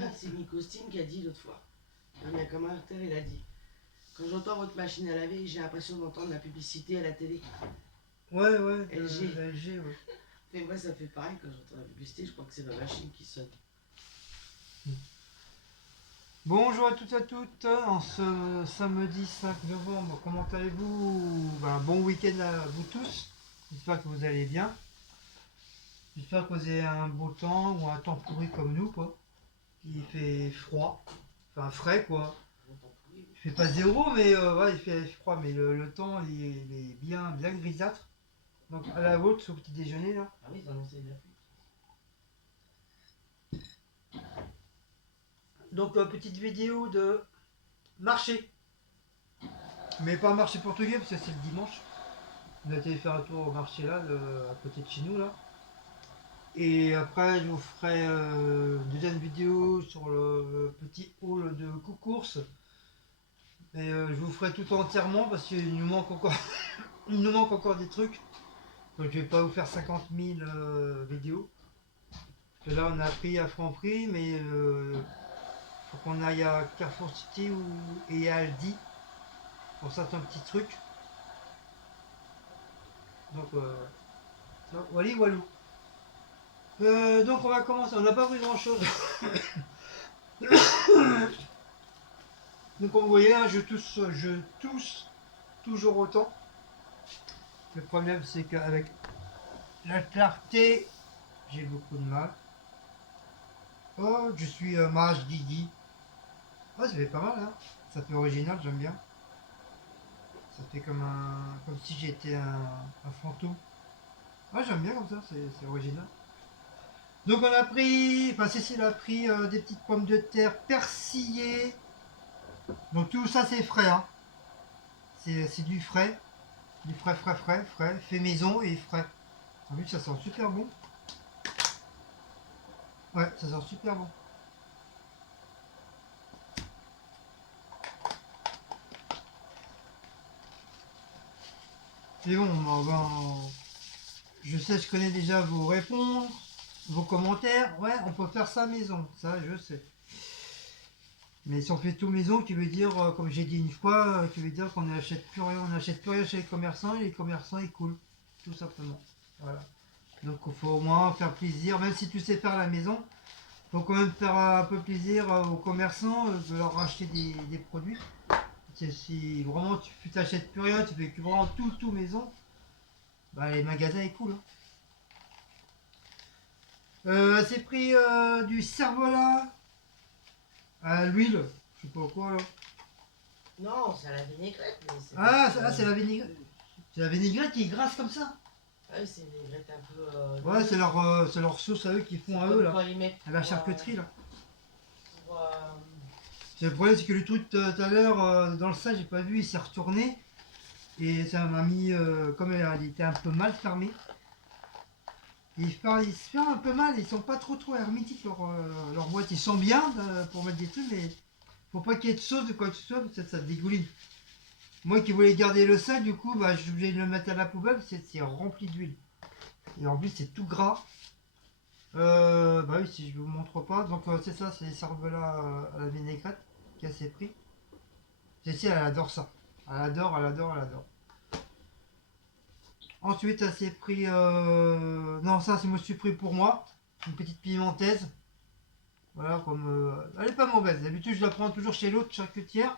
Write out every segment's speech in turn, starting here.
Ah, c'est Nicostine qui a dit l'autre fois. Un mec commentaire, il a dit: quand j'entends votre machine à laver, j'ai l'impression d'entendre la publicité à la télé. Ouais, ouais, LG. LG, ouais. Mais moi, ça fait pareil quand j'entends la publicité, je crois que c'est ma machine qui sonne. Bonjour à toutes et à toutes, en ce samedi 5 novembre, comment allez-vous? Bon week-end à vous tous, j'espère que vous allez bien. J'espère que vous avez un beau temps ou un temps pourri comme nous, quoi. Il fait froid, enfin frais, quoi. Il fait pas zéro, mais ouais, il fait froid, mais le temps il est bien grisâtre. Donc à la vôtre, au petit déjeuner, là. Ah oui, ils annonçaient de la pluie. Donc petite vidéo de marché. Mais pas un marché portugais, parce que c'est le dimanche. On a été faire un tour au marché là, à côté de chez nous là. Et après, je vous ferai une deuxième vidéo sur le petit hall de course. Et je vous ferai tout entièrement parce qu'il nous manque encore, il nous manque encore des trucs. Donc je vais pas vous faire 50 000 vidéos. Parce que là, on a pris à Franprix, mais faut qu'on aille à Carrefour City et à Aldi pour certains petits trucs. Donc, wally walou. Donc on va commencer, on n'a pas pris grand chose. Donc vous voyez, hein, je tousse toujours autant. Le problème c'est qu'avec la clarté, j'ai beaucoup de mal. Oh, je suis mage Didi. Oh, ça fait pas mal, hein. Ça fait original, j'aime bien. Ça fait comme si j'étais un fantôme. Ah, j'aime bien comme ça, c'est original. Donc on a pris, enfin Cécile a pris des petites pommes de terre persillées. Donc tout ça c'est frais, hein. C'est du frais. Du frais, fait maison et frais. En plus, ça sent super bon. Ouais, ça sent super bon. C'est bon, je sais, je connais déjà vos réponses, vos commentaires. Ouais, on peut faire ça maison, ça je sais. Mais si on fait tout maison, tu veux dire, comme j'ai dit une fois, tu veux dire qu'on n'achète plus rien, on n'achète plus rien chez les commerçants et les commerçants ils coulent, tout simplement. Voilà. Donc il faut au moins faire plaisir, même si tu sais faire à la maison, il faut quand même faire un peu plaisir aux commerçants de leur racheter des produits. Si vraiment tu t'achètes plus rien, tu fais que vraiment tout maison, bah les magasins ils coulent. C'est pris du cervelas à l'huile, je sais pas quoi là. Non, c'est à la vinaigrette, mais c'est. Ah, c'est la vinaigrette. C'est la vinaigrette qui est grasse comme ça. Ah oui, c'est une vinaigrette un peu. Ouais, c'est leur sauce à eux qu'ils font à eux là. À la charcuterie là. Pour, Le problème c'est que le truc tout à l'heure dans le sac j'ai pas vu, il s'est retourné. Et ça m'a mis, comme il était un peu mal fermé. Et ils se ferment un peu mal, ils sont pas trop hermétiques leur boîte. Ils sont bien pour mettre des trucs, mais faut pas qu'il y ait de sauce de quoi que ce soit, parce que ça dégouline. Moi qui voulais garder le sac, du coup, je suis obligé de le mettre à la poubelle, parce que c'est rempli d'huile. Et en plus, c'est tout gras. Bah oui, si je vous montre pas. Donc, c'est ça, c'est les cervelas à la vinaigrette qui a ses prix. Jessie, elle adore ça. Elle adore. Ensuite, elle s'est pris. Non, ça, c'est moi, je suis pris pour moi. Une petite pimentaise. Voilà, comme. Elle est pas mauvaise. D'habitude, je la prends toujours chez l'autre charcutière.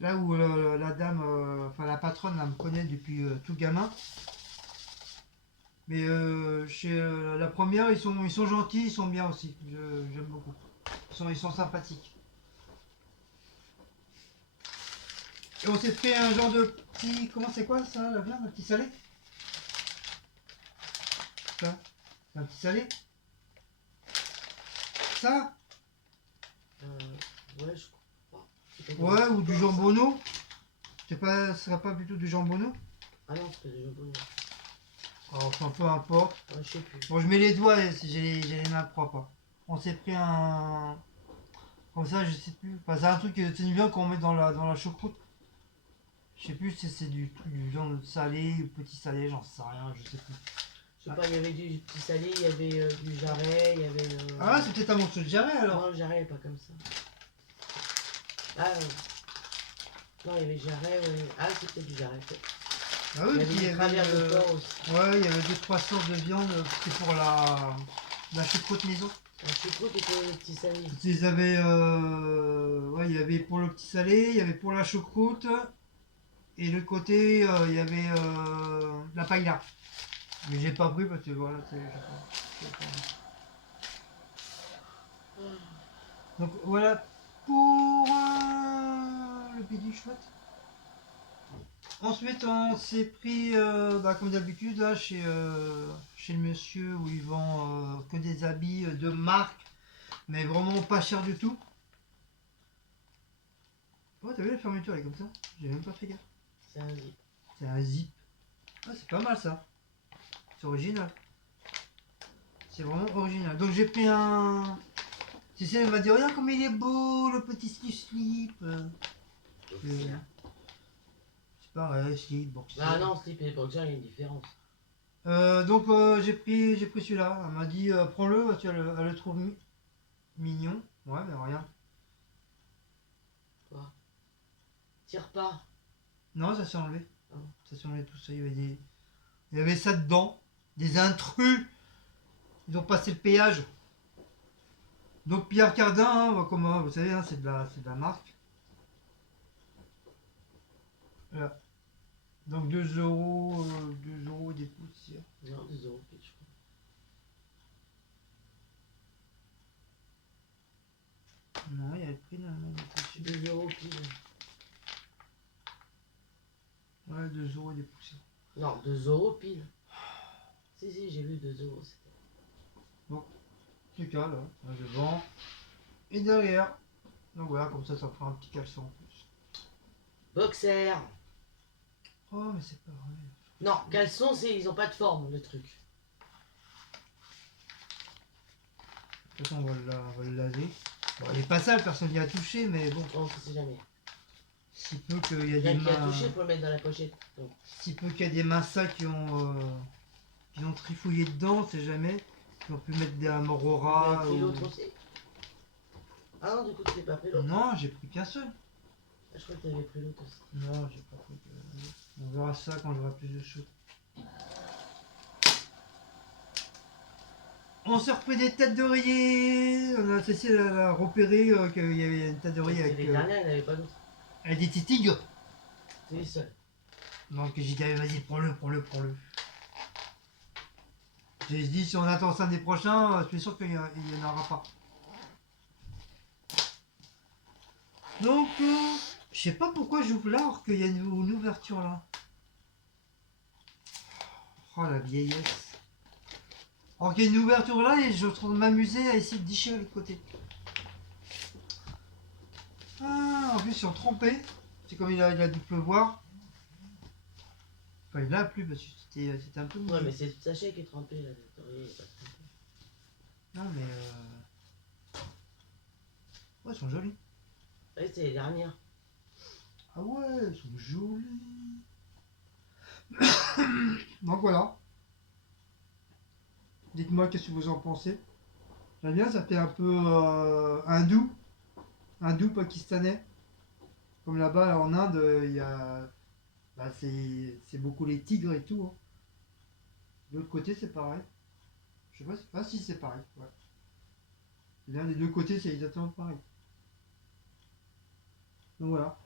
Là où la dame, enfin la patronne, elle me connaît depuis tout gamin. Mais chez la première, ils sont gentils, ils sont bien aussi. J'aime beaucoup. Ils sont sympathiques. Et on s'est fait un genre de petit. Comment c'est quoi ça, la viande? Un petit salé? Ça? C'est un petit salé? Ça? Ouais, je crois. Ouais, ou du jambonneau? Ce serait pas plutôt du jambonneau? Ah non, c'est pas du jambonneau. Alors, enfin, peu importe. Ouais, je sais plus. Bon, je mets les doigts si j'ai les mains propres, hein. On s'est pris un. Comme ça, je sais plus. Enfin, c'est un truc, c'est une viande qu'on met dans la choucroute. Je sais plus si c'est du viande salé ou petit salé, j'en sais rien, je sais plus. Je sais pas, il y avait du petit salé, il y avait du jarret, il y avait... Ah, c'est peut-être un morceau de jarret alors. Non, le jarret n'est pas comme ça. Ah, non, il y avait jarret, ouais. Ah, c'était du jarret, peut-être. Ah oui, Il y avait puis des travers de porc aussi. ouais, il y avait 2-3 sortes de viande, c'était pour la choucroute maison. La choucroute et pour le petit salé. Ils avaient, ouais, il y avait pour le petit salé, il y avait pour la choucroute, et de l'autre côté, il y avait la paella. Mais j'ai pas pris parce que voilà, j'ai pas envie. Donc voilà pour le petit chouette. Ensuite, on s'est pris, comme d'habitude, là, chez le monsieur où il vend que des habits de marque, mais vraiment pas cher du tout. Oh, t'as vu la fermeture, elle est comme ça? J'ai même pas fait gaffe. C'est un zip. C'est un zip. Ah, c'est pas mal ça. C'est original. C'est vraiment original. Donc j'ai pris un... Tu sais, elle m'a dit, regarde comme il est beau, le petit slip. C'est pareil, slip, boxer. Ah non, slip et boxer, il y a une différence. Donc j'ai pris celui-là. Elle m'a dit, prends-le, tu elle le trouve mignon. Ouais, mais rien. Quoi? Tire pas. Non, ça s'est enlevé. Ah. Ça s'est enlevé tout ça. Il y avait ça dedans. Des intrus. Ils ont passé le péage. Donc Pierre Cardin, hein, comme vous savez, hein, c'est de la marque. Voilà. Donc 2 euros, 2 euros des poussières. Non, 2 euros, je crois. Non, il y a le prix normalement. 2 euros pile. Ouais, 2 euros des poussières. Non, 2 euros pile. Si, j'ai vu 2 euros. Bon, c'est cas là, devant et derrière. Donc voilà, comme ça fera un petit caleçon en plus. Boxer. Oh, mais c'est pas vrai. Non, caleçon, ils ont pas de forme, le truc. De toute façon, on va le laver. Bon, il est pas sale, personne n'y a touché, mais bon. On ne sait jamais. Si peu qu'il y a des Quelqu'un qui a mains. touché pour le mettre dans la pochette. Donc. Si peu qu'il y a des mains sales qui ont trifouillé dedans, on sait jamais. Qui ont pu mettre des Amorora. Tu as pris l'autre aussi? Ah non, du coup, tu l'as pas pris l'autre. Non, j'ai pris qu'un seul. Ah, je crois que tu avais pris l'autre aussi. Non, j'ai pas pris que... On verra ça quand j'aurai plus de choses. On s'est repris des têtes d'oreiller. On a essayé de repérer qu'il y avait une tête d'oreiller avec... Les dernières, il n'y en avait pas d'autres. avec des titilles. C'est les seuls. Donc j'ai dit, allez, vas-y, prends-le. J'ai dit, si on attend samedi prochain, je suis sûr qu'il n'y en aura pas. Donc, je sais pas pourquoi j'ouvre là alors qu'il y a une ouverture là. Oh la vieillesse. Alors qu'il y a une ouverture là et je suis en train de m'amuser à essayer de déchirer le côté. Ah, en plus ils sont trempés. C'est comme il a dû pleuvoir. Enfin il a plu parce que c'était un peu mouillé. Ouais, mais c'est le sachet qui est trempé là. Il est pas trempé. Non mais ouais, ils sont jolis. Ouais, c'est les dernières. Ah ouais, ils sont jolis. Donc voilà. Dites-moi qu'est-ce que vous en pensez. J'aime bien, ça fait un peu hindou pakistanais. Comme là-bas là, en Inde, il y a, c'est beaucoup les tigres et tout. Hein. De l'autre côté, c'est pareil. Je sais pas si c'est pareil. Ouais. Bien, des deux côtés, c'est exactement pareil. Donc voilà.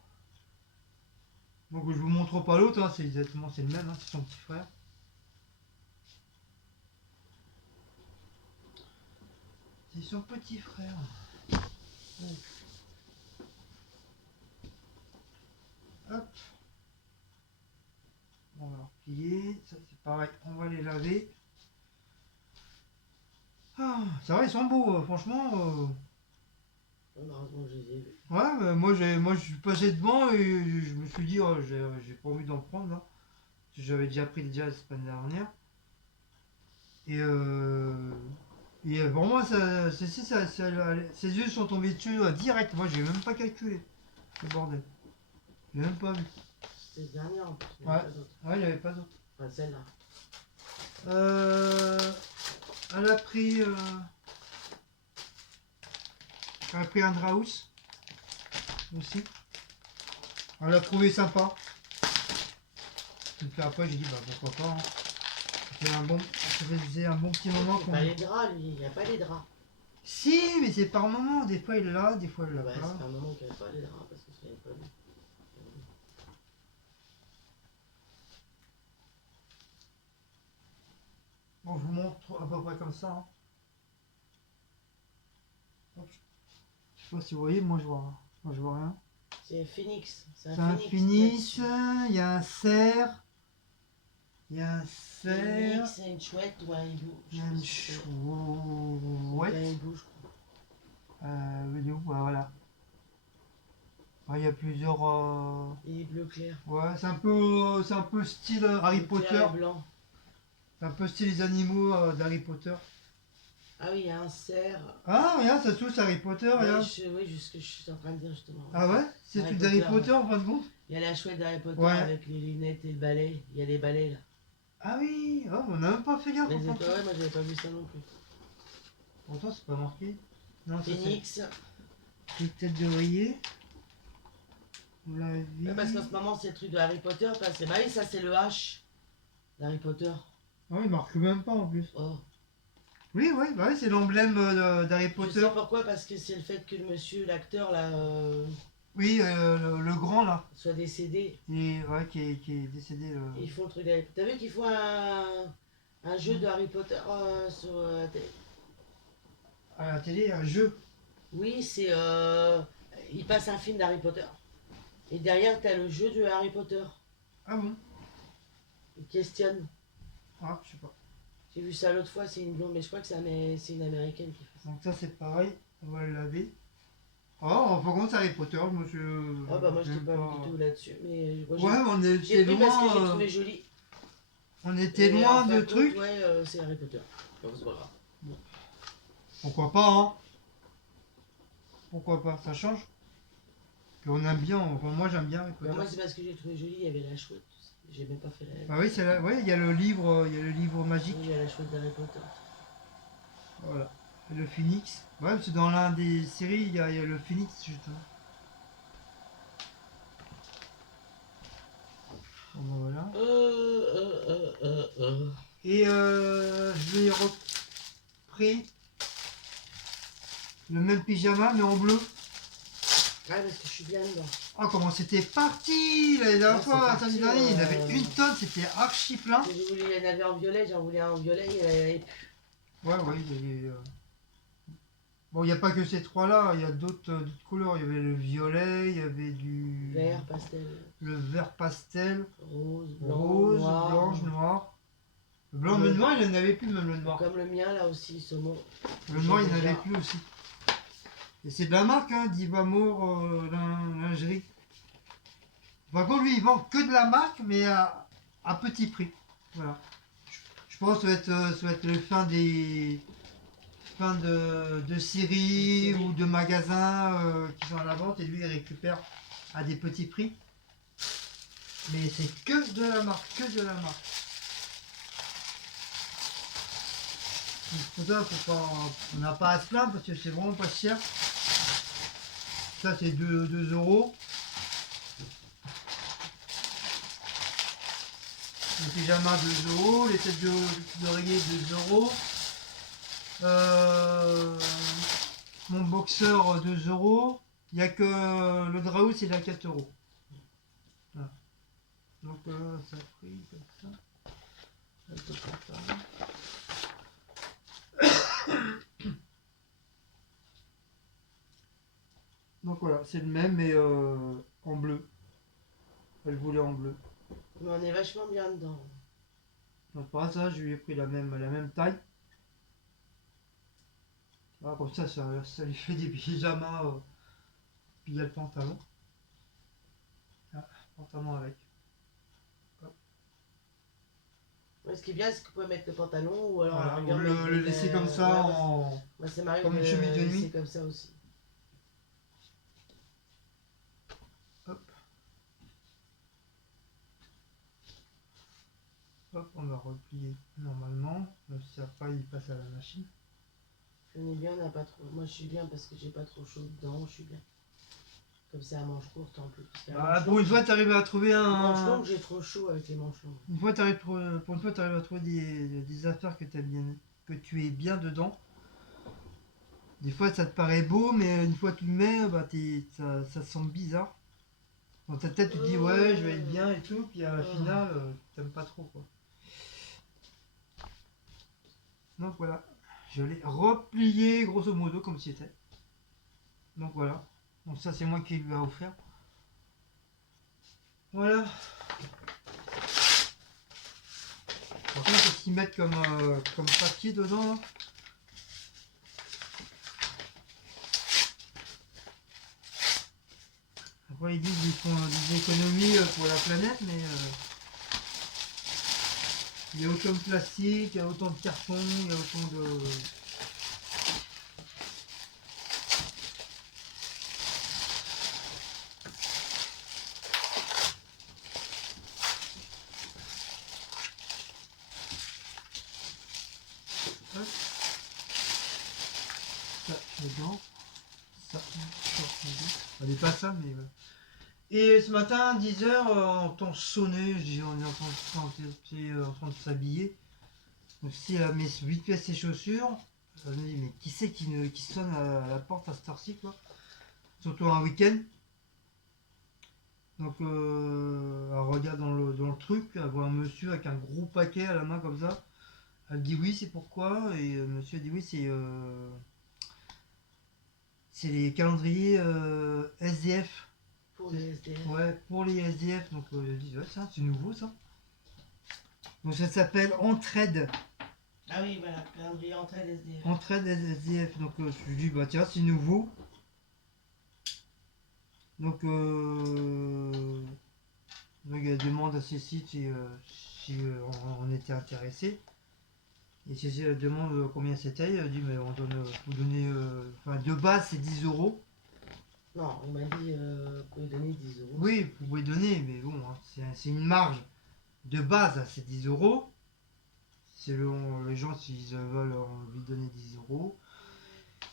Donc je vous montre pas l'autre, hein, c'est le même, hein, c'est son petit frère. C'est son petit frère. Ouais. Hop. On va replier. Ça c'est pareil, on va les laver. Ah, ça va, ils sont beaux, franchement. Heureusement que je les ai vus. Ouais, mais moi je suis passé devant et je me suis dit, oh, j'ai pas envie d'en prendre là. J'avais déjà pris la semaine dernière. Et pour moi, ses yeux sont tombés dessus direct. Moi, j'ai même pas calculé le bordel. J'ai même pas vu. C'était le dernier en plus. Ouais, il n'y avait pas d'autre. Enfin, celle-là. Elle a pris... elle a pris un Draus aussi. Elle l'a trouvé sympa. Et puis après j'ai dit bah pourquoi pas. Hein. Ça faisait un bon petit moment Il qu'on... pas les draps, lui, il n'y a pas les draps. Si, mais c'est par moment. Des fois il l'a, des fois il l'a Ouais, pas. c'est pas un moment qu'il n'y a pas les draps parce que ça n'est pas lui. Bon, je vous montre à peu près comme ça. Hein. Hop. Je sais pas si vous voyez, moi je vois rien. C'est Phoenix. C'est C'est un Phoenix, il y a un cerf. Il y a un cerf. Phoenix, c'est une chouette ou un hibou. Il y a une chouette. Un hibou, je crois. Vidéo, ouais, voilà. Ouais, il y a plusieurs. Il est bleu clair. Ouais, c'est un peu style Harry Bleu Potter. clair et blanc. C'est un peu style les animaux d'Harry Potter. Ah oui, il y a un cerf. Ah, regarde, ça touche Harry Potter, Ouais, regarde. oui, ce que je suis en train de dire justement. Ah ouais? C'est tout d'Harry Potter en fin de compte? Il y a la chouette d'Harry Potter Ouais. avec les lunettes et le balai. Il y a les balais là. Ah oui, oh, on n'a même pas fait gaffe. Mais en c'est fait. pas, ouais, moi j'avais pas vu ça non plus. Pourtant, c'est pas marqué. Non, ça Phoenix. c'est une tête d'oreiller. On l'a vu. Ouais, parce qu'en ce moment c'est le truc de Harry Potter. Parce que, bah oui, ça c'est le H d'Harry Potter. Ah, il marque même pas en plus. Oh. Oui, oui, bah oui, c'est l'emblème d'Harry Je Potter. sais pourquoi, parce que c'est le fait que le monsieur, l'acteur là, Oui, le grand là. soit décédé. Ouais, qui est décédé. Ils font le truc d'Harry Potter. T'as vu qu'ils font un jeu de Harry Potter sur la télé? À la télé, un jeu. Oui, c'est. Il passe un film d'Harry Potter. Et derrière, t'as le jeu de Harry Potter. Ah bon? Il questionne. Ah, je sais pas. J'ai vu ça l'autre fois, c'est une blonde, mais je crois que c'est une américaine qui fait ça. Donc ça c'est pareil, on va le laver. Oh, en fin de compte c'est Harry Potter, moi je... Ah bah moi je j'aime pas vu du tout là-dessus, mais moi, Ouais, mais on j'ai était pris parce que j'ai loin. trouvé joli. On était Et loin en fin de compte, trucs. Ouais, c'est Harry Potter. Donc c'est pas grave. Pourquoi pas, hein? Pourquoi pas, ça change. Puis on aime bien, enfin moi j'aime bien Harry Bah, Potter. moi c'est parce que j'ai trouvé joli, il y avait la chouette. J'ai même pas fait la. Ah oui, c'est là, ouais, il y a le livre magique. Oui, il y a la chouette d'Harry Potter. Voilà. Et le Phoenix. Ouais, parce que dans l'un des séries, il y a le Phoenix justement. Bon, ben, voilà. Et je lui ai repris le même pyjama mais en bleu. Ouais, parce que je suis bien dedans. Oh, comment c'était parti la dernière Ouais, fois, c'est samedi parti, dernier, il avait une tonne, c'était archi plein. J'ai voulu, il y en avait en violet, j'en voulais un en violet, il y avait. Ouais, ouais, il y a... Bon, il n'y a pas que ces trois-là, il y a d'autres couleurs. Il y avait le violet, il y avait du... Vert, pastel. Le vert pastel, Rose, blanc, rose, noir. blanche, noir. Le blanc, le noir, il n'en avait plus, même le noir. Comme le mien là aussi, saumon. Le noir, il J'ai n'en déjà. avait plus aussi. Et c'est de la marque, hein, Divamour lingerie. Par contre, lui, il vend que de la marque, mais à petit prix. Voilà. Je pense que ça va être le fin de séries ou de magasins qui sont à la vente et lui, il récupère à des petits prix. Mais c'est que de la marque, que de la marque. Pour ça, on n'a pas à se plaindre parce que c'est vraiment pas cher. Ça, c'est 2 euros. Le pyjama 2 euros, les têtes d'oreiller 2 euros. Mon boxeur 2 euros. Il n'y a que le Draus, il est à 4 euros. Voilà. Donc ça a pris comme ça. Donc voilà, c'est le même mais en bleu. Elle voulait en bleu. Mais on est vachement bien dedans. Donc par ça, je lui ai pris la même taille. Ah, comme ça lui fait des pyjamas. Puis il y a le pantalon. Ah, pantalon avec. Ouais, ce qui est bien, c'est que vous pouvez mettre le pantalon ou alors Voilà, regarde, ou le laisser comme ça ouais, en... moi, ça m'arrive comme de une chemise de le nuit. laisser comme ça aussi. Hop. Hop, on va replier normalement. Même si après il passe à la machine. On est bien, on n'a pas trop. Moi je suis bien parce que j'ai pas trop chaud dedans, je suis bien. Comme c'est à manche courte en plus. Parce qu'à Bah, manche pour une longue, fois, t'arrives à trouver manche un. longue, j'ai trop chaud avec les manches longues. Une fois, pour une fois, t'arrives à trouver des affaires que t'aimes bien, que tu es bien dedans. Des fois, ça te paraît beau, mais une fois que tu le mets, bah, ça semble bizarre. Dans ta tête, tu te dis ouais, je vais être bien et tout, puis à la finale, t'aimes pas trop quoi. Donc voilà, je l'ai replié grosso modo comme c'était. Donc voilà, donc ça c'est moi qui lui a offert. Voilà. Par contre, qu'est-ce qu'ils mettent comme papier dedans là. Après ils disent qu'ils font des économies pour la planète, mais il y a autant de plastique, il y a autant de carton, il y a autant de... Hop. Ça dedans, ça dedans. On n'est pas ça, mais voilà. Et ce matin, 10h, on entend sonner, je dis, on est en train de s'habiller. Donc si elle met vite fait ses chaussures, elle me dit, mais qui c'est qui sonne à la porte à cette heure-ci, quoi. Surtout un week-end. Donc elle regarde dans le truc, elle voit un monsieur avec un gros paquet à la main comme ça. Elle dit oui, c'est pourquoi. Et monsieur dit oui, c'est les calendriers SDF. Pour les SDF. Ouais, pour les SDF. Donc je dis ouais, ça, c'est nouveau ça. Donc ça s'appelle Entraide. Ah oui, voilà, calendrier entraide SDF. Entraide SDF. Donc je lui dis bah tiens, c'est nouveau. Donc elle demande à ses sites si on était intéressé. Et si elle demande combien c'était, elle dit mais on donne, vous donnez, enfin de base c'est 10 euros. Non, on m'a dit, vous pouvez donner 10 euros. Oui, vous pouvez donner, mais bon, hein, c'est une marge. De base, c'est 10 euros. Selon les gens, s'ils veulent lui donner 10 euros.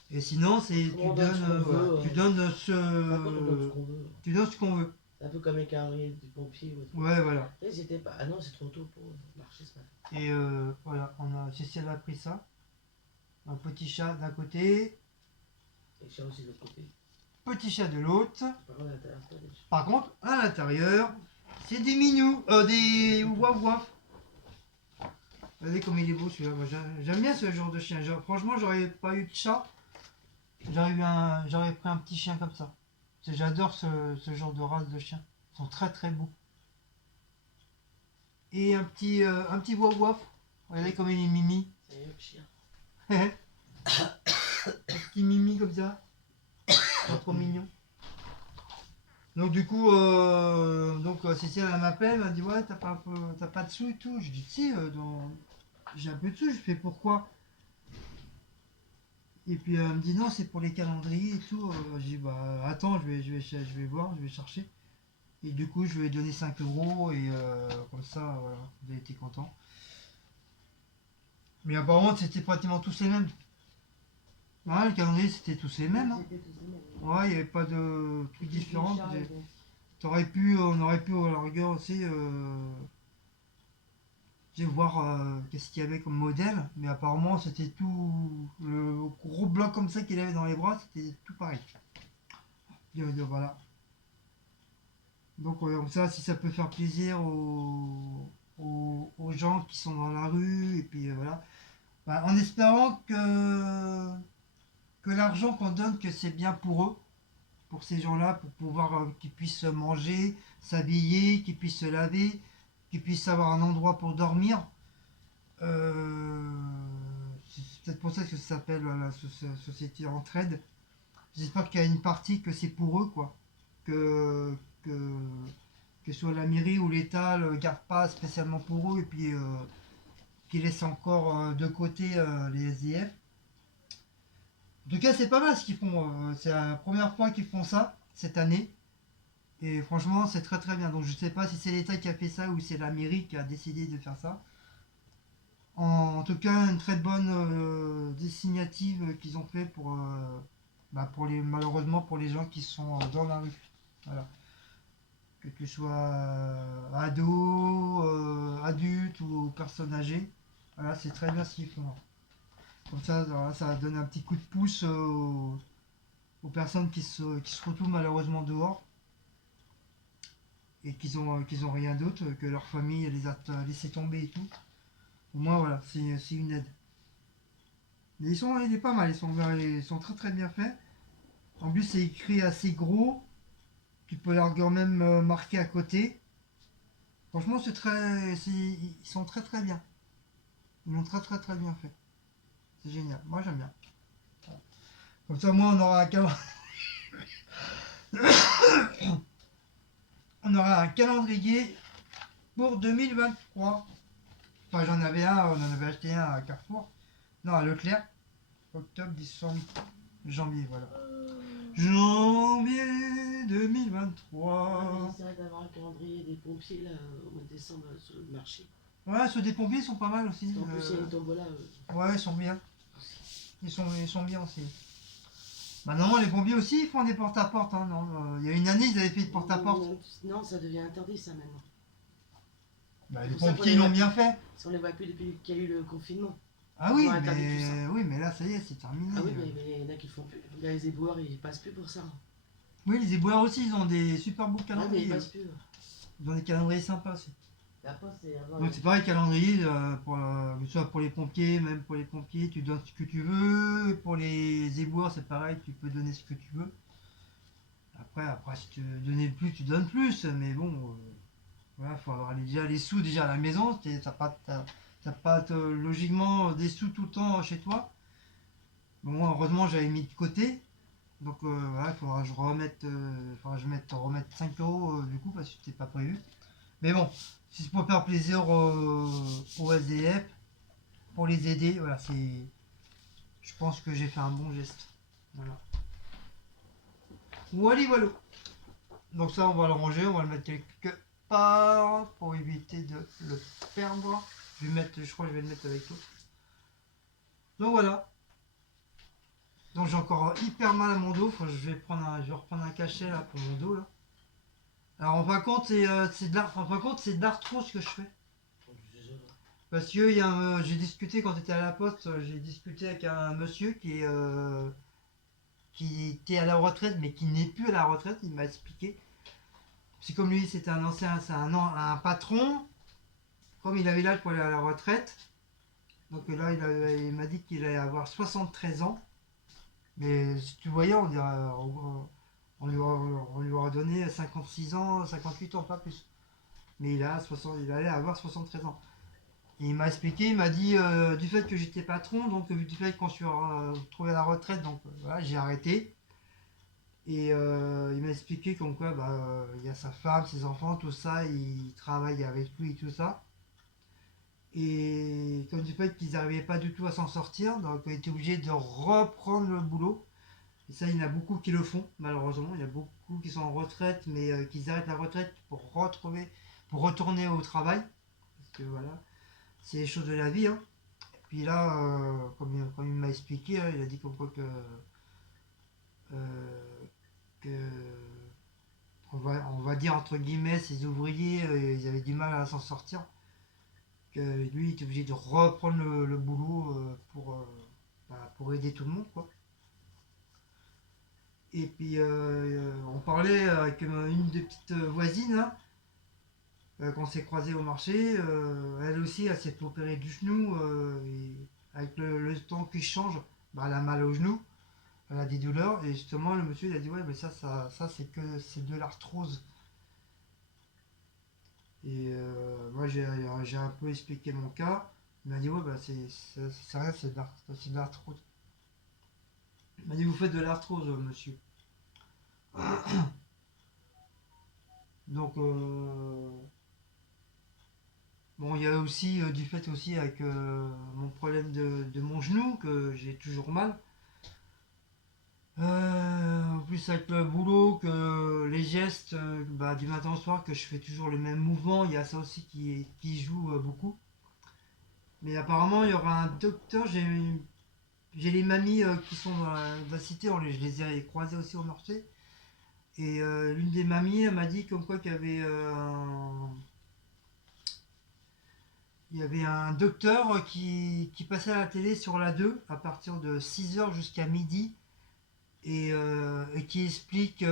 Et sinon, c'est On donne ce qu'on voilà, veut, tu donnes Par contre, on donne ce qu'on veut. tu donnes ce qu'on veut. C'est un peu comme les calendriers du pompier. Ouais, voilà. N'hésitez pas. Ah non, c'est trop tôt pour marcher ce matin. Et voilà, Cécile a pris ça. Un petit chat d'un côté, Et le chat aussi de l'autre côté. petit chat de l'autre. Par contre, à l'intérieur, c'est pas des chats. Par contre, à l'intérieur, c'est des minous, des waf waf. Regardez comme il est beau celui-là. Moi, j'aime bien ce genre de chien. Franchement, j'aurais pas eu de chat. J'aurais pris un petit chien comme ça. J'adore ce genre de race de chien. Ils sont très très beaux. Et un petit waf waf. Regardez comme il est mimi. C'est mieux que chien. Un petit mimi comme ça. Pas trop mignon. Donc du coup, Cécile elle m'appelle, elle m'a dit ouais t'as pas de sous et tout. Je dis si, j'ai un peu de sous. Je fais pourquoi? Et puis elle me dit non c'est pour les calendriers et tout. Je dis bah attends je vais voir, je vais chercher. Et du coup je lui ai donné 5 euros et comme ça voilà, vous avez été content. Mais apparemment c'était pratiquement tous les mêmes. Ouais, les calendriers c'était tous les mêmes. Hein. C'était tous les mêmes. Ouais, il n'y avait pas de trucs différents. Les chats, ils ont- On aurait pu à la rigueur aussi voir qu'est-ce qu'il y avait comme modèle, mais apparemment c'était tout le gros bloc comme ça qu'il avait dans les bras, c'était tout pareil. Voilà. Donc comme ça, si ça peut faire plaisir aux gens qui sont dans la rue, et puis voilà. Bah, en espérant que l'argent qu'on donne, que c'est bien pour eux, pour ces gens-là, pour pouvoir qu'ils puissent manger, s'habiller, qu'ils puissent se laver, qu'ils puissent avoir un endroit pour dormir. C'est peut-être pour ça que ça s'appelle la société Entraide. J'espère qu'il y a une partie que c'est pour eux, quoi. Que, que, que soit la mairie ou l'État ne le garde pas spécialement pour eux et puis qu'ils laissent encore de côté les SDF. En tout cas, c'est pas mal ce qu'ils font. C'est la première fois qu'ils font ça cette année. Et franchement, c'est très très bien. Donc je sais pas si c'est l'État qui a fait ça ou c'est la mairie qui a décidé de faire ça. En tout cas, une très bonne initiative qu'ils ont fait pour les, malheureusement pour les gens qui sont dans la rue. Voilà. Que tu sois ado, adulte ou personne âgée. Voilà, c'est très bien ce qu'ils font. Comme ça, voilà, ça donne un petit coup de pouce aux personnes qui se retrouvent malheureusement dehors et qu'ils ont rien d'autre, que leur famille les a laissé tomber et tout. Au moins, voilà, c'est une aide. Mais il est pas mal, ils sont très très bien faits. En plus, c'est écrit assez gros. Tu peux l'argument même marquer à côté. Franchement, ils sont très très bien. Ils l'ont très très très bien fait. C'est génial. Moi, j'aime bien. Comme ça, moi, on aura un calendrier pour 2023. Enfin, j'en avais un, on en avait acheté un à Carrefour. Non, à Leclerc. Octobre, décembre, janvier, voilà. Janvier Ouais, 2023. mais c'est vrai d'avoir un calendrier des pompiers là, au mois de décembre sur le marché. Ouais, ceux des pompiers sont pas mal aussi. Parce qu'en plus, il y a une tombola Ouais, ils sont bien. aussi. Ils sont bien aussi. Bah non, les pompiers aussi, ils font des porte-à-porte. Hein, non. Il y a une année, ils avaient fait de porte-à-porte. Non, ça devient interdit ça maintenant. Bah, C'est les pour ça qu'on pompiers, les ils voit l'ont bien plus. fait. Parce qu'on les voit plus depuis qu'il y a eu le confinement. Ah Ils ont interdit tout ça. oui, mais là, ça y est, c'est terminé. Ah oui, mais il y en a qui le font plus. Il y a les éboueurs, ils passent plus pour ça. Oui, les éboueurs aussi, ils ont des super beaux Ouais, mais ils calendriers. passent plus. Ils ont des calendriers sympas aussi. Et après, c'est avoir Donc c'est pareil, calendrier, que ce soit pour les pompiers, même pour les pompiers, tu donnes ce que tu veux. Pour les éboueurs, c'est pareil, tu peux donner ce que tu veux. Après si tu veux donner plus, tu donnes plus. Mais bon, voilà, faut avoir déjà les sous déjà à la maison. T'as pas logiquement des sous tout le temps chez toi. Bon, moi, heureusement, j'avais mis de côté. Donc voilà, il faudra que je remette, remette 5 euros du coup parce que c'était pas prévu. Mais bon, si c'est pour faire plaisir aux SDF, pour les aider, voilà, je pense que j'ai fait un bon geste. Voilà. Voilà. Donc ça, on va le ranger, on va le mettre quelque part pour éviter de le perdre. Je crois que je vais le mettre avec tout. Donc voilà. Donc j'ai encore hyper mal à mon dos. Je vais reprendre un cachet là pour mon dos là. Alors en fin de compte, c'est de l'arthrose que je fais. Parce que j'ai discuté quand j'étais à la poste, j'ai discuté avec un monsieur qui était à la retraite mais qui n'est plus à la retraite, il m'a expliqué. C'est comme lui, c'était un ancien, c'est un patron, comme il avait l'âge pour aller à la retraite. Donc là, il m'a dit qu'il allait avoir 73 ans. Mais si tu voyais, on lui aura donné 56 ans, 58 ans, pas plus. Mais il allait avoir 73 ans. Et il m'a expliqué, il m'a dit du fait que j'étais patron, donc du fait qu'on suis retrouvé à la retraite, donc voilà, j'ai arrêté. Et il m'a expliqué comme quoi il y a sa femme, ses enfants, tout ça, il travaille avec lui et tout ça. Et comme du fait qu'ils n'arrivaient pas du tout à s'en sortir, donc il était obligé de reprendre le boulot. Et ça, il y en a beaucoup qui le font, malheureusement. Il y a beaucoup qui sont en retraite, mais qui arrêtent la retraite pour retourner au travail. Parce que voilà, c'est les choses de la vie. Hein. Puis là, comme il m'a expliqué, hein, il a dit comme quoi euh, que on va dire entre guillemets, ces ouvriers, ils avaient du mal à s'en sortir. Que lui, il était obligé de reprendre le boulot pour aider tout le monde, quoi. Et puis, on parlait avec une des petites voisines, hein, qu'on s'est croisé au marché. Elle aussi, elle s'est fait opérer du genou. Et avec le temps qui change, elle a mal au genou. Elle a des douleurs. Et justement, le monsieur, il a dit, ouais, mais ça c'est de l'arthrose. Et moi, j'ai un peu expliqué mon cas. Il m'a dit, ouais, c'est rien, c'est de l'arthrose. Il m'a dit, vous faites de l'arthrose, monsieur. Donc, bon, il y a aussi du fait aussi avec mon problème de mon genou, que j'ai toujours mal. En plus, plus avec le boulot que les gestes du matin au soir, que je fais toujours le même mouvement, il y a ça aussi qui joue beaucoup. Mais apparemment, il y aura un docteur, j'ai les mamies qui sont dans la cité, je les ai croisées aussi au marché. Et l'une des mamies, elle m'a dit comme quoi il y avait un docteur qui passait à la télé sur la 2 à partir de 6 heures jusqu'à midi et qui explique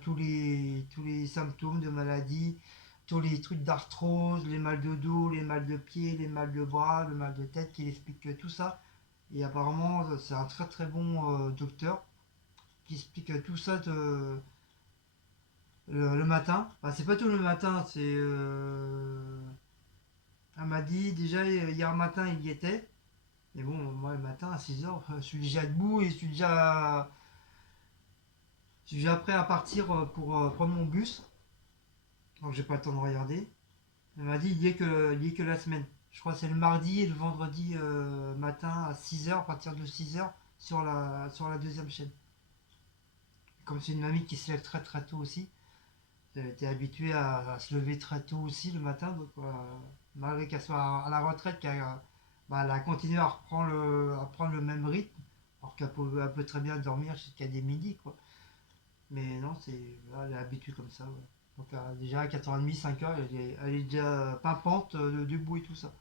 tous les symptômes de maladie, tous les trucs d'arthrose, les mal de dos, les mal de pied, les mal de bras, le mal de tête, qui explique tout ça. Et apparemment, c'est un très très bon docteur qui explique tout ça le matin. Enfin, c'est pas tout le matin, c'est. Elle m'a dit déjà hier matin il y était. Mais bon, moi le matin à 6 heures, je suis déjà debout et je suis déjà prêt à partir pour prendre mon bus. Donc j'ai pas le temps de regarder. Elle m'a dit il y est que la semaine. Je crois que c'est le mardi et le vendredi matin à 6 heures, à partir de 6 heures sur la deuxième chaîne. Comme c'est une mamie qui se lève très très tôt aussi, elle était habituée à se lever très tôt aussi le matin. Donc malgré qu'elle soit à la retraite, elle a continué à prendre le même rythme. Alors elle peut très bien dormir jusqu'à des midi, quoi. Mais non, elle est habituée comme ça, ouais. Donc déjà à 4h30, 5 heures, elle est déjà pimpante, debout et tout ça.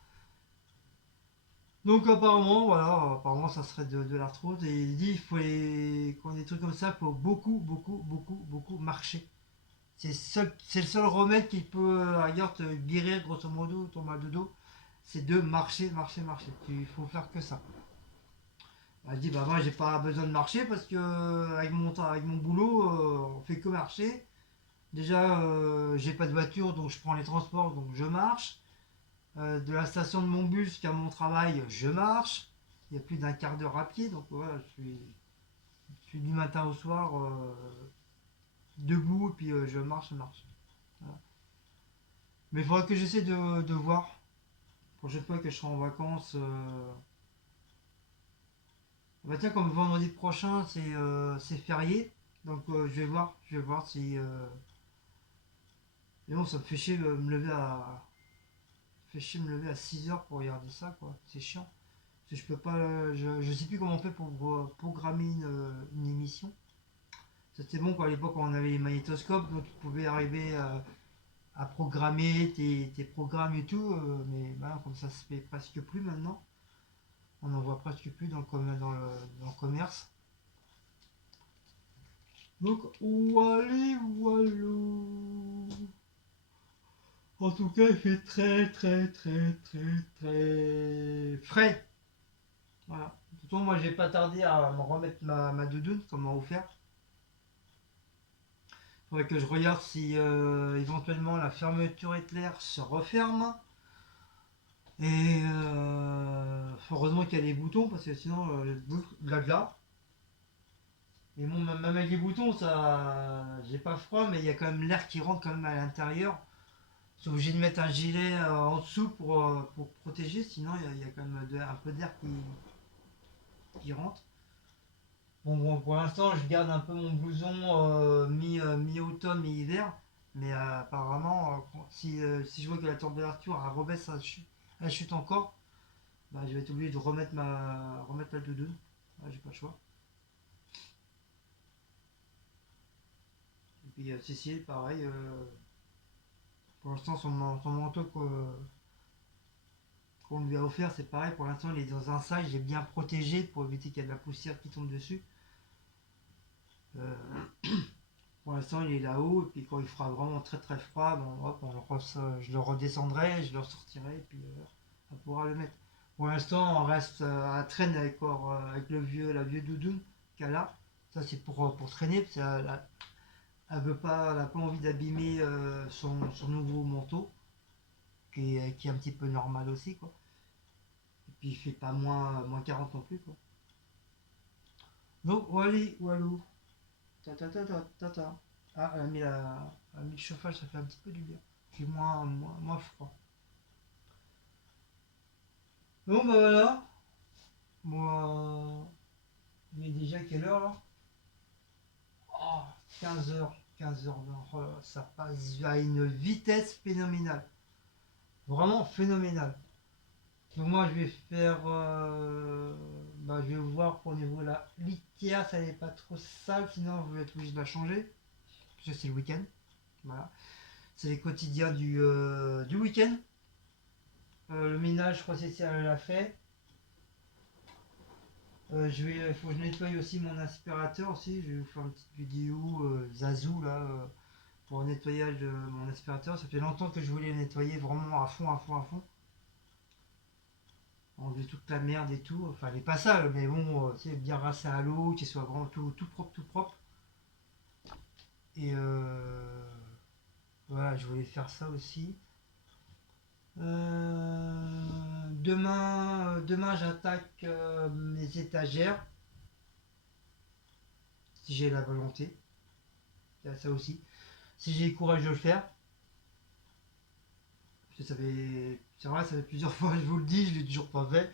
Donc apparemment, voilà, apparemment ça serait de l'arthrose. Et il dit, quand des trucs comme ça, il faut beaucoup, beaucoup, beaucoup, beaucoup marcher. C'est le seul remède qui peut ailleurs te guérir grosso modo ton mal de dos. C'est de marcher, marcher, marcher. Il faut faire que ça. Elle dit, bah moi j'ai pas besoin de marcher parce que avec mon boulot, on fait que marcher. Déjà, j'ai pas de voiture, donc je prends les transports, donc je marche. De la station de mon bus jusqu'à mon travail, je marche. Il y a plus d'un quart d'heure à pied, donc voilà, je suis du matin au soir debout et puis je marche, je marche. Voilà. Mais il faudra que j'essaie de voir. La prochaine fois que je serai en vacances. Bah tiens, comme vendredi prochain, c'est férié. Donc je vais voir si. Mais bon, ça me fait chier de me lever fait chier de me lever à 6 heures pour regarder ça, quoi. C'est chiant. Parce que je peux pas. Je sais plus comment on fait pour programmer une émission. C'était bon, quoi, à l'époque, quand on avait les magnétoscopes, donc tu pouvais arriver à programmer tes programmes et tout. Mais voilà, comme ça se fait presque plus maintenant. On n'en voit presque plus dans le commerce. Donc, wally walou. En tout cas, il fait très très très très très frais. Voilà. De toute façon, moi, j'ai pas tardé à me remettre ma doudoune, comme on va vous faire. Il faudrait que je regarde si éventuellement la fermeture éclair se referme. Et heureusement qu'il y a des boutons, parce que sinon, blabla. Mais bon, même avec les boutons, ça, j'ai pas froid, mais il y a quand même l'air qui rentre quand même à l'intérieur. Je suis obligé de mettre un gilet en dessous pour protéger, sinon il y a quand même un peu d'air qui rentre. Bon, pour l'instant, je garde un peu mon blouson mi-automne, mi-hiver, mais apparemment, si je vois que la température elle rebaisse, elle chute encore, bah, je vais être obligé de remettre la doudoune. Ouais, j'ai pas le choix. Et puis Cécile, pareil. Pour l'instant, son manteau qu'on lui a offert, c'est pareil. Pour l'instant, il est dans un sac, j'ai bien protégé pour éviter qu'il y ait de la poussière qui tombe dessus. Euh, pour l'instant, il est là-haut. Et puis quand il fera vraiment très très froid, bon, hop, je le redescendrai, je le ressortirai. Et puis on pourra le mettre. Pour l'instant, on reste à traîner avec la vieux doudoune qu'elle a. Ça, c'est pour traîner. Parce elle n'a pas envie d'abîmer son nouveau manteau, qui est un petit peu normal aussi, quoi. Et puis il fait pas moins 40 non plus, quoi. Donc, wally, walou. Ta ta ta ta ta ta. Ah, elle a mis le chauffage, ça fait un petit peu du bien. J'ai moins froid. Bon, bah voilà. Moi, il est déjà quelle heure là? Oh, 15 heures, oh là là, ça passe à une vitesse phénoménale. Vraiment phénoménale. Donc moi je vais faire, je vais voir pour niveau la litière, ça n'est pas trop sale, sinon je vais être obligé de la changer. Parce que c'est le week-end. Voilà. C'est les quotidiens du week-end. Le ménage, je crois que c'est ça, elle l'a fait. Il faut que je nettoie aussi mon aspirateur aussi. Je vais vous faire une petite vidéo Zazou là pour le nettoyage de mon aspirateur. Ça fait longtemps que je voulais le nettoyer vraiment à fond, à fond, à fond. Enlever toute la merde et tout. Enfin, elle est pas sale, mais bon, c'est bien rincé à l'eau, qu'il soit vraiment tout propre, tout propre. Et voilà, je voulais faire ça aussi. Demain j'attaque mes étagères, si j'ai la volonté. Il y a ça aussi. Si j'ai le courage de le faire. Parce que c'est vrai, ça fait plusieurs fois, je vous le dis, je l'ai toujours pas fait.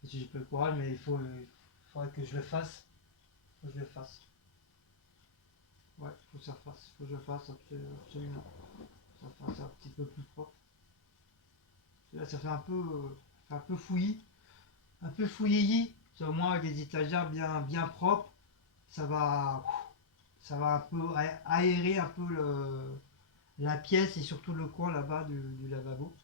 Parce que j'ai pas le courage, mais faudrait que je le fasse. Faut que je le fasse. Ouais, faut que ça fasse. Faut que je le fasse absolument. Ça fasse un petit peu plus propre. Là, ça fait un peu fouillis. Un peu fouillis. Au moins avec les étagères bien propres. Ça va, ça va un peu aérer un peu la pièce et surtout le coin là-bas du lavabo.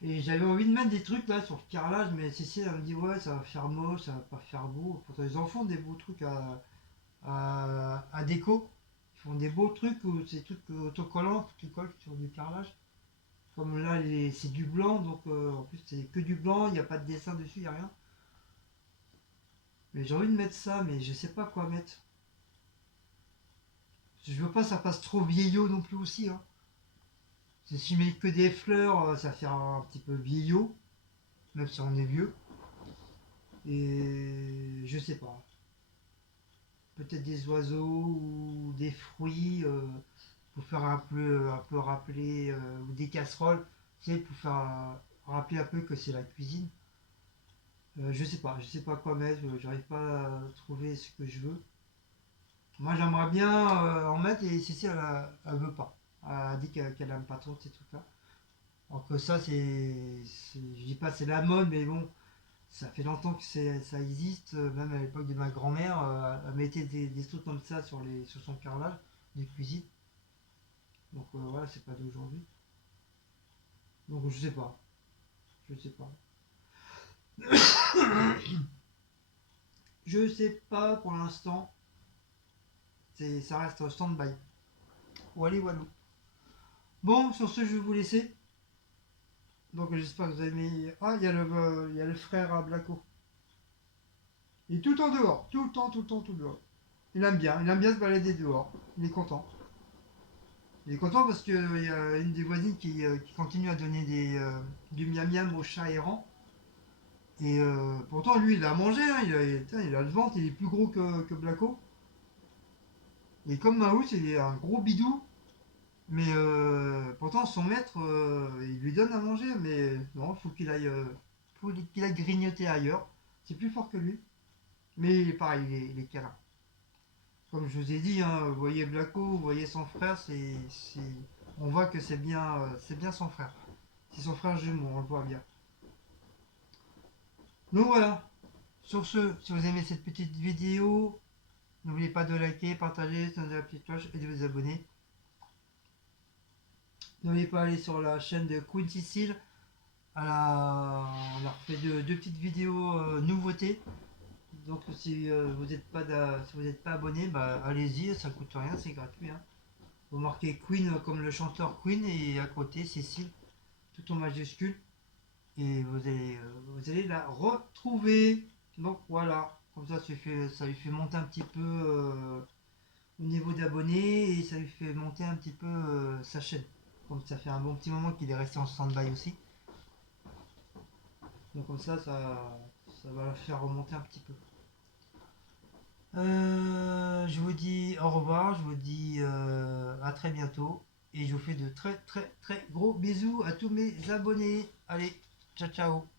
Et j'avais envie de mettre des trucs là sur le carrelage, mais Cécile elle me dit ouais ça va faire moche, ça va pas faire beau. Pourtant ils en font des beaux trucs à déco. Ils font des beaux trucs où c'est tout autocollant, tu colles sur du carrelage. Comme là c'est du blanc, donc en plus c'est que du blanc, il n'y a pas de dessin dessus, il n'y a rien. Mais j'ai envie de mettre ça, mais je sais pas quoi mettre. Je veux pas que ça passe trop vieillot non plus aussi. Hein. Si je mets que des fleurs, ça fait un petit peu vieillot, même si on est vieux. Et je sais pas. Peut-être des oiseaux ou des fruits pour faire un peu rappeler, ou des casseroles, tu sais, pour faire rappeler un peu que c'est la cuisine. Je sais pas quoi mettre, j'arrive pas à trouver ce que je veux. Moi j'aimerais bien en mettre et Cécile elle veut pas. Elle a dit qu'elle aime pas trop ces trucs-là. Alors que ça je dis pas c'est la mode, mais bon, ça fait longtemps que ça existe, même à l'époque de ma grand-mère, elle mettait des trucs comme ça sur son carrelage de cuisine. Donc voilà, c'est pas d'aujourd'hui. Donc je sais pas, je sais pas. Je sais pas pour l'instant, ça reste stand-by. Wally Walou. Bon, sur ce, je vais vous laisser. Donc j'espère que vous avez aimé. Ah, il y a le frère à Blaco. Il est tout le temps dehors, tout le temps, tout le temps, tout dehors. Il aime bien se balader dehors. Il est content. Il est content parce qu'il y a une des voisines qui continue à donner du miam miam au chat errant. Et pourtant, lui, il a mangé, hein, il a le ventre, il est plus gros que Blaco. Et comme Maous, il est un gros bidou. Mais pourtant, son maître, il lui donne à manger, mais non, faut qu'il aille grignoter ailleurs. C'est plus fort que lui. Mais pareil, il est câlin. Comme je vous ai dit, hein, vous voyez Blaco, vous voyez son frère, on voit que c'est bien son frère. C'est son frère jumeau, on le voit bien. Donc voilà. Sur ce, si vous aimez cette petite vidéo, n'oubliez pas de liker, partager, sonner la petite cloche et de vous abonner. N'oubliez pas d'aller sur la chaîne de Queen Cécile. On a refait deux petites vidéos nouveautés. Donc si vous n'êtes pas abonné, bah, allez-y, ça ne coûte rien, c'est gratuit. Hein. Vous marquez Queen comme le chanteur Queen et à côté Cécile, tout en majuscule. Et vous allez la retrouver. Donc voilà, comme ça ça lui fait monter un petit peu au niveau d'abonnés et ça lui fait monter un petit peu sa chaîne. Comme ça fait un bon petit moment qu'il est resté en stand-by aussi. Donc comme ça va la faire remonter un petit peu. Je vous dis au revoir, je vous dis à très bientôt et je vous fais de très très très gros bisous à tous mes abonnés. Allez, ciao ciao.